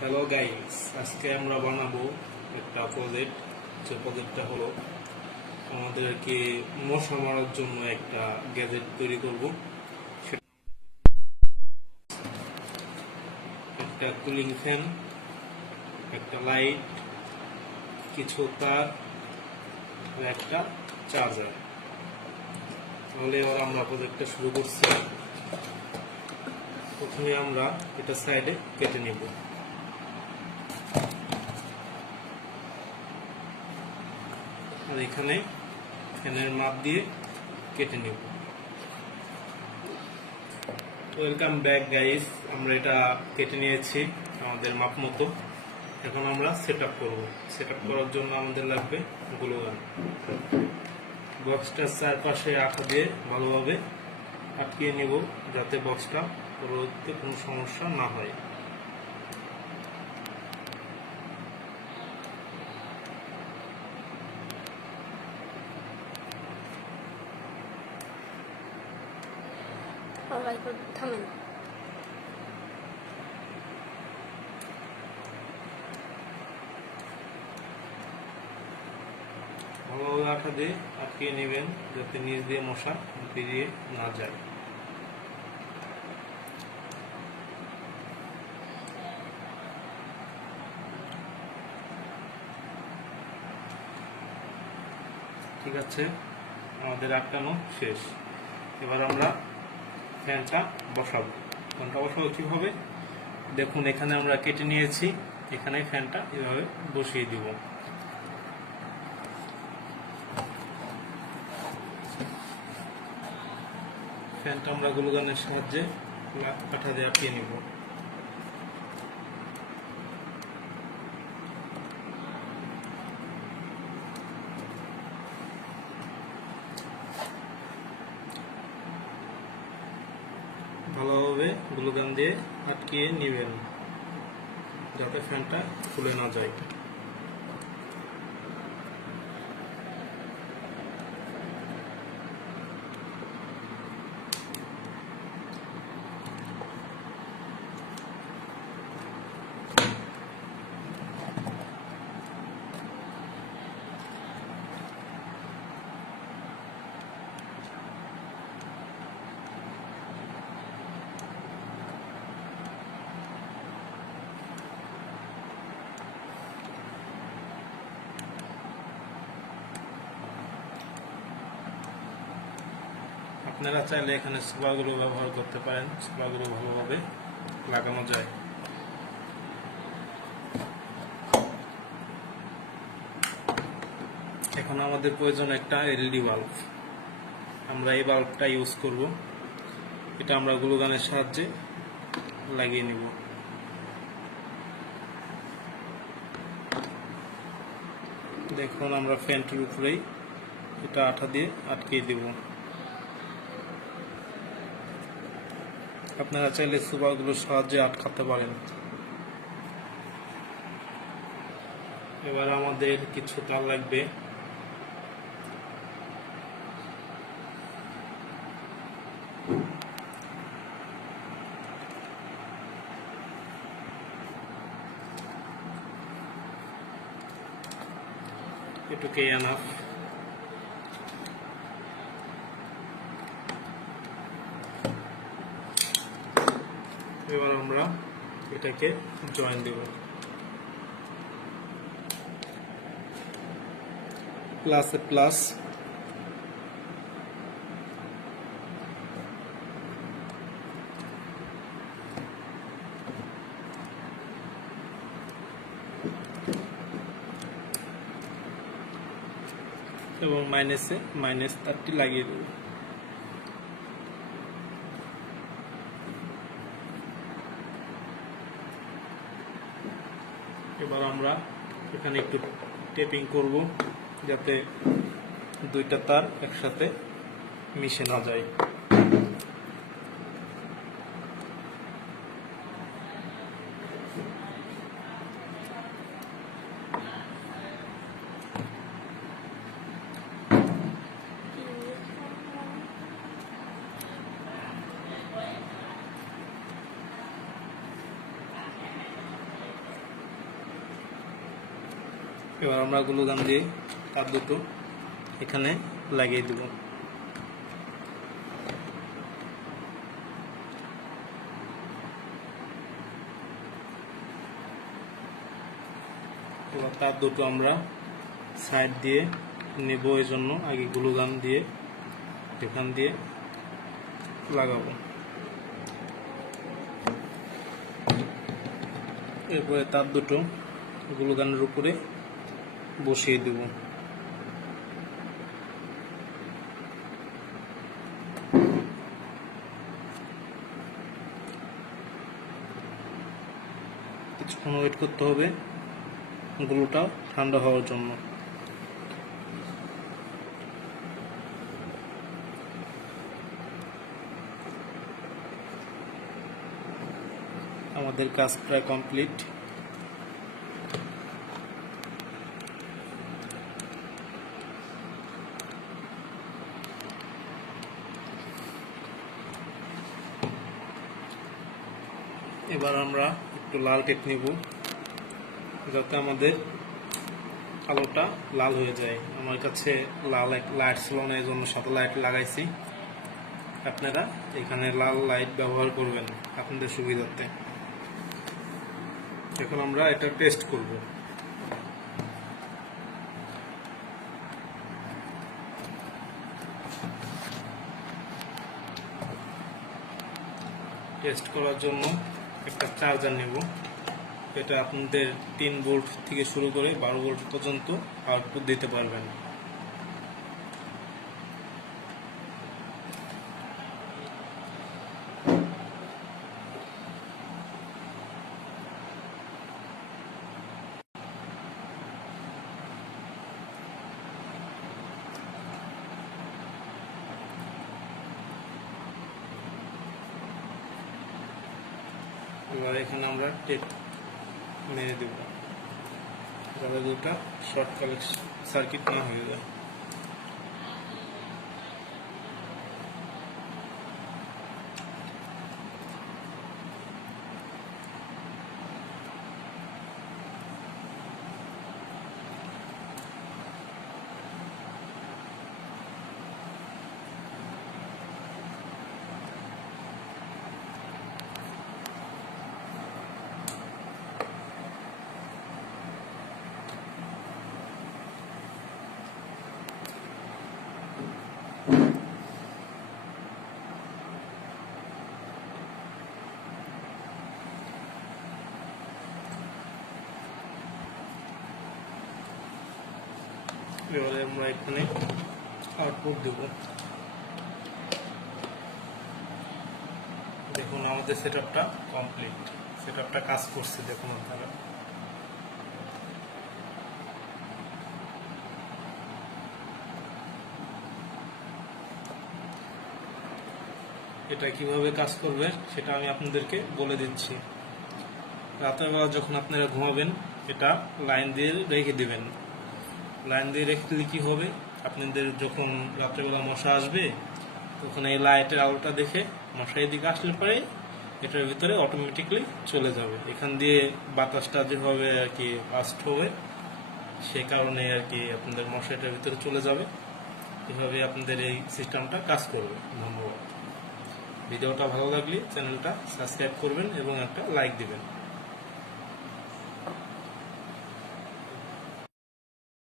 Hello guys, আজকে আমরা বানাবো একটা প্রজেক্ট। যে প্রজেক্টটা হলো আমাদেরকে মশা মারার জন্য একটা গ্যাজেট তৈরি করব। সেটা একটা কুলিং ফ্যান, একটা লাইট, কিছু তার, আর একটা চার্জার। তাহলে এবার আমরা প্রজেক্টটা শুরু করছি। প্রথমে আমরা এটা সাইডে কেটে নেব। আর এখানে ফ্যানের মাপ দিয়ে কেটে নেব। ওয়েলকাম ব্যাক গাইস, আমরা এটা কেটে নিয়েছি আমাদের মাপ মতো। এখন আমরা সেট আপ করবো। সেট আপ করার জন্য আমাদের লাগবে গ্লু গান। বক্সটার চারপাশে আঠা দিয়ে ভালোভাবে আটকিয়ে নেব, যাতে বক্সটা পরবর্তীতে কোনো সমস্যা না হয়। থামেন। ভালোভাবে আঠা দিয়ে আটকিয়ে নেবেন, যাতে নিচ দিয়ে মশা বেরিয়ে না যায়। ঠিক আছে, আমাদের আটকানো শেষ। এবার আমরা ফ্যানটা বসাবো। ফ্যানটা বসাবো কীভাবে দেখুন, এখানে আমরা কেটে নিয়েছি, এখানে ফ্যানটা এভাবে বসিয়ে দিব। ফ্যানটা আমরা গ্লু গানের সাহায্যে কাঠা দিয়ে আটকিয়ে নিব। ভালোভাবে গ্লু গান দিয়ে আটকিয়ে নেবেন, যাতে ফ্যানটা খুলে না যায়। আপনারা চাইলে এখানে স্ক্রুগুলো ব্যবহার করতে পারেন, স্ক্রুগুলো ভালোভাবে লাগানো যায়। এখন আমাদের প্রয়োজন একটা এলইডি বাল্ব। আমরা এই বাল্বটা ইউজ করব। এটা আমরা গ্লু গানের সাহায্যে লাগিয়ে নেব। দেখুন, আমরা ফ্যানটির উপরেই এটা আঠা দিয়ে আটকিয়ে দেব। আপনারা চাইলে সুপারগুলোর সাহায্যে আটকাতে পারেন। এবার আমাদের কিছু তার লাগবে। এটুকুই এনাফ। এবার আমরা এটাকে জয়েন দেব। প্লাসে প্লাস, এবং মাইনাসে মাইনাস তারটি লাগিয়ে দেব। এবার আমরা এখানে একটু টেপিং করব, যাতে দুইটা তার একসাথে মিশে না যায়। এবার আমরা গ্লু গান দিয়ে তার দুটো এখানে লাগিয়ে দেব। এবার তার দুটো আমরা সাইড দিয়ে নেব, এই জন্য আগে গ্লু গান দিয়ে এখান দিয়ে লাগাবো। এরপরে তার দুটো গ্লু গানের উপরে বসিয়ে দেব। কিছুক্ষণ ওয়েট করতে হবে গ্লুটা ঠান্ডা হওয়ার জন্য। আমাদের কাজ প্রায় কমপ্লিট। এবার আমরা একটু লাল টেপ নিব যাতে আমাদের আলোটা লাল হয়ে যায়। আমার কাছে লাল এক লাইট ছিল না, এই জন্য সাদা লাইট লাগাইছি। আপনারা এখানে লাল লাইট ব্যবহার করবেন আপনাদের সুবিধার্থে। এখন আমরা এটা টেস্ট করব। টেস্ট করার জন্য একটা চার্জার নেব। এটা আপনাদের 3 ভোল্ট থেকে শুরু করে 12 ভোল্ট পর্যন্ত আউটপুট দিতে পারবেন। এবার এখানে আমরা টেপ মেরে দেব যাতে দুটা শর্ট সার্কিট না হয়ে যায়। এবারে আমরা এখানে আউটপুট দেব। দেখুন আমাদের সেটআপটা কমপ্লিট, সেটআপটা কাজ করছে। দেখুন আপনারা এটা কিভাবে কাজ করবে সেটা আমি আপনাদেরকে বলে দিচ্ছি। রাতের বেলা যখন আপনারা ঘুমাবেন এটা লাইন দিয়ে রেখে দিবেন। লাইন দিয়ে রেখে দিলে কি হবে, আপনাদের যখন রাত্রেবেলা মশা আসবে তখন এই লাইটের আলোটা দেখে মশা এদিকে আসলে পরে এটার ভিতরে অটোমেটিকলি চলে যাবে। এখান দিয়ে বাতাসটা যেভাবে আর কি পাস্ট হবে সে কারণে আর কি আপনাদের মশা এটার ভিতরে চলে যাবে। এভাবে আপনাদের এই সিস্টেমটা কাজ করবে। ধন্যবাদ। ভিডিওটা ভালো লাগলে চ্যানেলটা সাবস্ক্রাইব করবেন এবং একটা লাইক দিবেন।